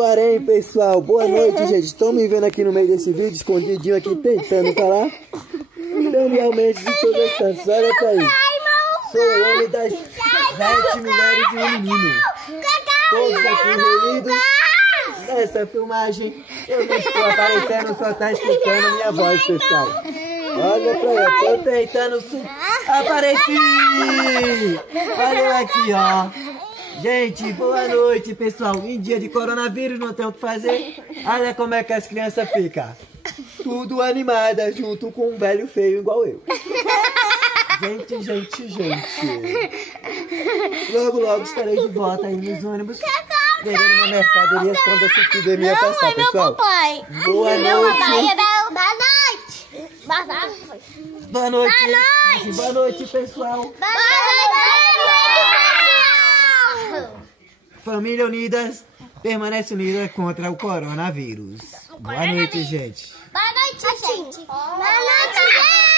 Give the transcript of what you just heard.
meu harém, pessoal. Boa noite, gente. Estão me vendo aqui no meio desse vídeo, escondidinho aqui, tentando falar. Daniel Mendes de Todas as Santos. Olha pra aí. Sou o homem das 7 mulheres e um menino. Todos aqui reunidos nessa filmagem. Eu não estou aparecendo, só tá escutando minha voz, pessoal. Olha pra aí, tô tentando aparecer. Olha eu aqui, ó. Gente, boa noite, pessoal. Em dia de coronavírus, não tem o que fazer. Olha como é que as crianças ficam. Tudo animada, junto com um velho feio igual eu. Gente. Logo, logo estarei de volta aí nos ônibus. Vendendo minhas mercadorias quando essa epidemia passar, pessoal. Boa noite. Boa noite, pessoal. Família Unidas permanece unida contra o coronavírus. Boa noite, gente. Boa noite, gente. Boa noite, gente.